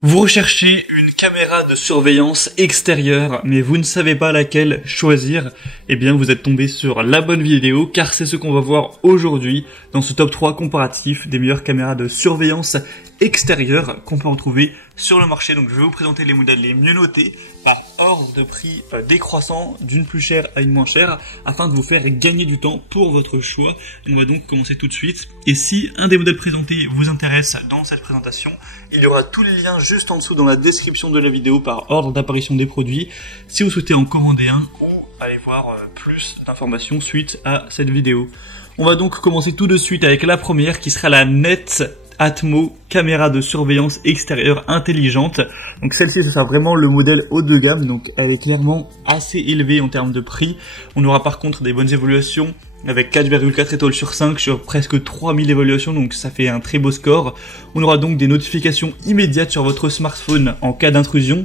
Vous recherchez une caméra de surveillance extérieure, mais vous ne savez pas laquelle choisir, eh bien vous êtes tombé sur la bonne vidéo, car c'est ce qu'on va voir aujourd'hui dans ce top 3 comparatif des meilleures caméras de surveillance extérieure qu'on peut en trouver sur le marché. Donc je vais vous présenter les modèles les mieux notés par ordre de prix décroissant d'une plus chère à une moins chère, afin de vous faire gagner du temps pour votre choix. On va donc commencer tout de suite. Et si un des modèles présentés vous intéresse dans cette présentation, il y aura tous les liens juste en dessous dans la description de la vidéo par ordre d'apparition des produits, si vous souhaitez en commander un ou aller voir plus d'informations suite à cette vidéo. On va donc commencer tout de suite avec la première qui sera la Netatmo caméra de surveillance extérieure intelligente. Donc celle-ci, ce sera vraiment le modèle haut de gamme, donc elle est clairement assez élevée en termes de prix. On aura par contre des bonnes évaluations avec 4,4 étoiles sur 5 sur presque 3000 évaluations, donc ça fait un très beau score. On aura donc des notifications immédiates sur votre smartphone en cas d'intrusion.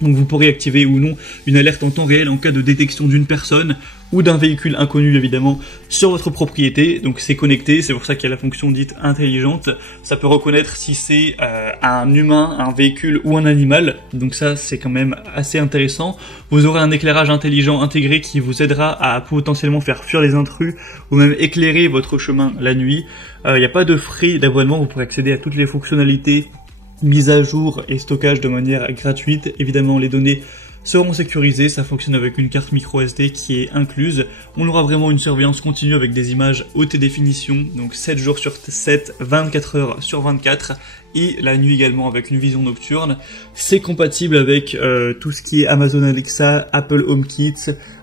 Donc vous pourrez activer ou non une alerte en temps réel en cas de détection d'une personne ou d'un véhicule inconnu évidemment sur votre propriété. Donc c'est connecté, c'est pour ça qu'il y a la fonction dite intelligente. Ça peut reconnaître si c'est un humain, un véhicule ou un animal. Donc ça c'est quand même assez intéressant. Vous aurez un éclairage intelligent intégré qui vous aidera à potentiellement faire fuir les intrus ou même éclairer votre chemin la nuit. Il n'y a pas de frais d'abonnement, vous pourrez accéder à toutes les fonctionnalités, mise à jour et stockage de manière gratuite. Évidemment, les données seront sécurisées, ça fonctionne avec une carte micro SD qui est incluse. On aura vraiment une surveillance continue avec des images haute définition, donc 7 jours sur 7, 24 heures sur 24, et la nuit également avec une vision nocturne. C'est compatible avec tout ce qui est Amazon Alexa, Apple HomeKit,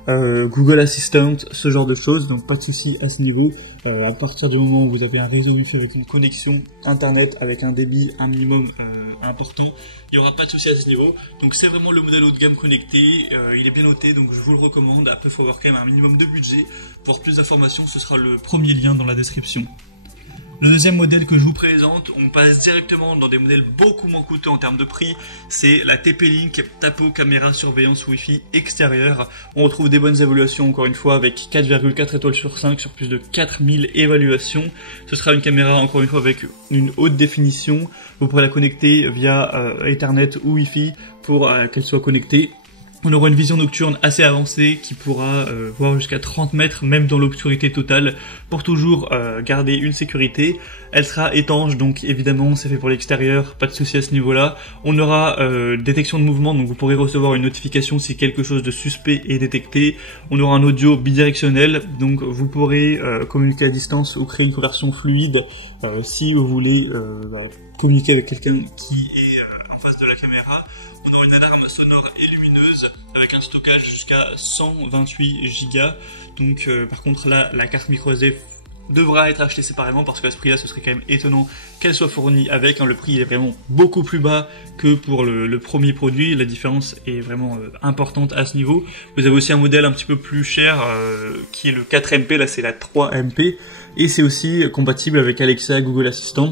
Google Assistant, ce genre de choses, donc pas de souci à ce niveau. À partir du moment où vous avez un réseau Wi-Fi avec une connexion internet avec un débit un minimum important, il n'y aura pas de souci à ce niveau. Donc c'est vraiment le modèle haut de gamme connecté, il est bien noté, donc je vous le recommande. Après il faut avoir quand même un minimum de budget. Pour plus d'informations, ce sera le premier lien dans la description. Le deuxième modèle que je vous présente, on passe directement dans des modèles beaucoup moins coûteux en termes de prix, c'est la TP-Link Tapo caméra surveillance Wi-Fi extérieure. On retrouve des bonnes évaluations encore une fois avec 4,4 étoiles sur 5 sur plus de 4000 évaluations. Ce sera une caméra encore une fois avec une haute définition. Vous pourrez la connecter via Ethernet ou Wi-Fi pour qu'elle soit connectée. On aura une vision nocturne assez avancée qui pourra voir jusqu'à 30 mètres, même dans l'obscurité totale, pour toujours garder une sécurité. Elle sera étanche, donc évidemment c'est fait pour l'extérieur, pas de souci à ce niveau-là. On aura détection de mouvement, donc vous pourrez recevoir une notification si quelque chose de suspect est détecté. On aura un audio bidirectionnel, donc vous pourrez communiquer à distance ou créer une conversion fluide si vous voulez communiquer avec quelqu'un qui est en face de la caméra. On aura une alarme sonore et lumineuse avec un stockage jusqu'à 128 Go. Donc par contre là, la carte microSD devra être achetée séparément parce qu'à ce prix-là, ce serait quand même étonnant qu'elle soit fournie avec. Le prix est vraiment beaucoup plus bas que pour le premier produit. La différence est vraiment importante à ce niveau. Vous avez aussi un modèle un petit peu plus cher qui est le 4MP, là c'est la 3MP. Et c'est aussi compatible avec Alexa, Google Assistant.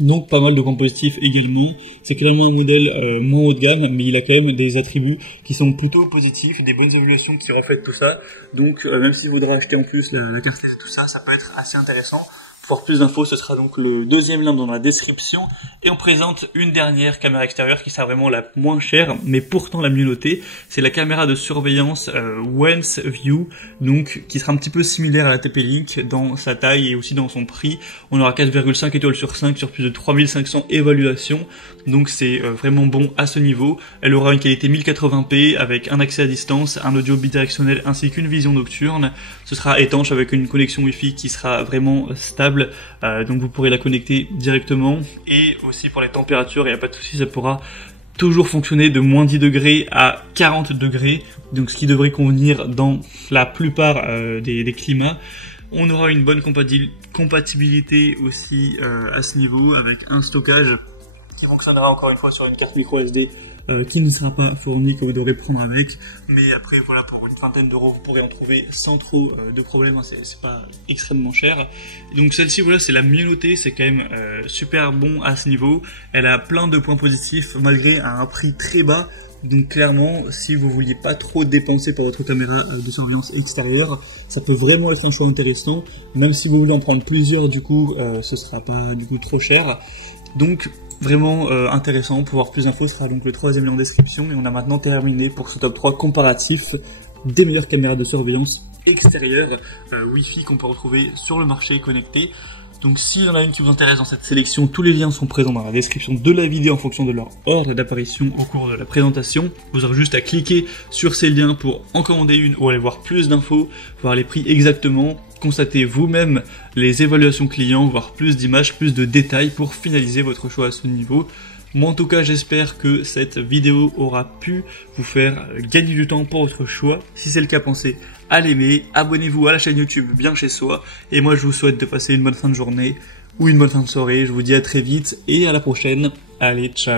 Donc pas mal de points positifs également. C'est clairement un modèle moins haut de gamme, mais il a quand même des attributs qui sont plutôt positifs, des bonnes évaluations qui reflètent tout ça. Donc même si vous voudrez acheter en plus la carte et tout ça, ça peut être assez intéressant. Pour avoir plus d'infos, ce sera donc le deuxième lien dans la description. Et on présente une dernière caméra extérieure qui sera vraiment la moins chère, mais pourtant la mieux notée. C'est la caméra de surveillance Wens View, donc qui sera un petit peu similaire à la TP-Link dans sa taille et aussi dans son prix. On aura 4,5 étoiles sur 5 sur plus de 3500 évaluations, donc c'est vraiment bon à ce niveau. Elle aura une qualité 1080p avec un accès à distance, un audio bidirectionnel ainsi qu'une vision nocturne. Ce sera étanche avec une connexion Wi-Fi qui sera vraiment stable. Donc vous pourrez la connecter directement, et aussi pour les températures, il n'y a pas de souci, ça pourra toujours fonctionner de moins 10 degrés à 40 degrés, donc ce qui devrait convenir dans la plupart des climats. On aura une bonne compatibilité aussi à ce niveau avec un stockage qui fonctionnera encore une fois sur une carte micro SD qui ne sera pas fournie, que vous devrez prendre avec, mais après voilà, pour une vingtaine d'euros vous pourrez en trouver sans trop de problèmes, c'est pas extrêmement cher. Donc celle-ci voilà, c'est la mieux notée, c'est quand même super bon à ce niveau. Elle a plein de points positifs malgré un prix très bas. Donc clairement, si vous vouliez pas trop dépenser pour votre caméra de surveillance extérieure, ça peut vraiment être un choix intéressant. Même si vous voulez en prendre plusieurs, du coup, ce sera pas du coup trop cher. Donc vraiment intéressant. Pour voir plus d'infos sera donc le 3e lien en description. Et on a maintenant terminé pour ce top 3 comparatif des meilleures caméras de surveillance extérieure Wi-Fi qu'on peut retrouver sur le marché connecté. Donc s'il y en a une qui vous intéresse dans cette sélection, tous les liens sont présents dans la description de la vidéo en fonction de leur ordre d'apparition au cours de la présentation. Vous aurez juste à cliquer sur ces liens pour en commander une ou aller voir plus d'infos, voir les prix exactement, constater vous-même les évaluations clients, voir plus d'images, plus de détails pour finaliser votre choix à ce niveau. Moi en tout cas j'espère que cette vidéo aura pu vous faire gagner du temps pour votre choix. Si c'est le cas, pensez à l'aimer, abonnez-vous à la chaîne YouTube Bien Chez Soi. Et moi je vous souhaite de passer une bonne fin de journée ou une bonne fin de soirée. Je vous dis à très vite et à la prochaine. Allez, ciao.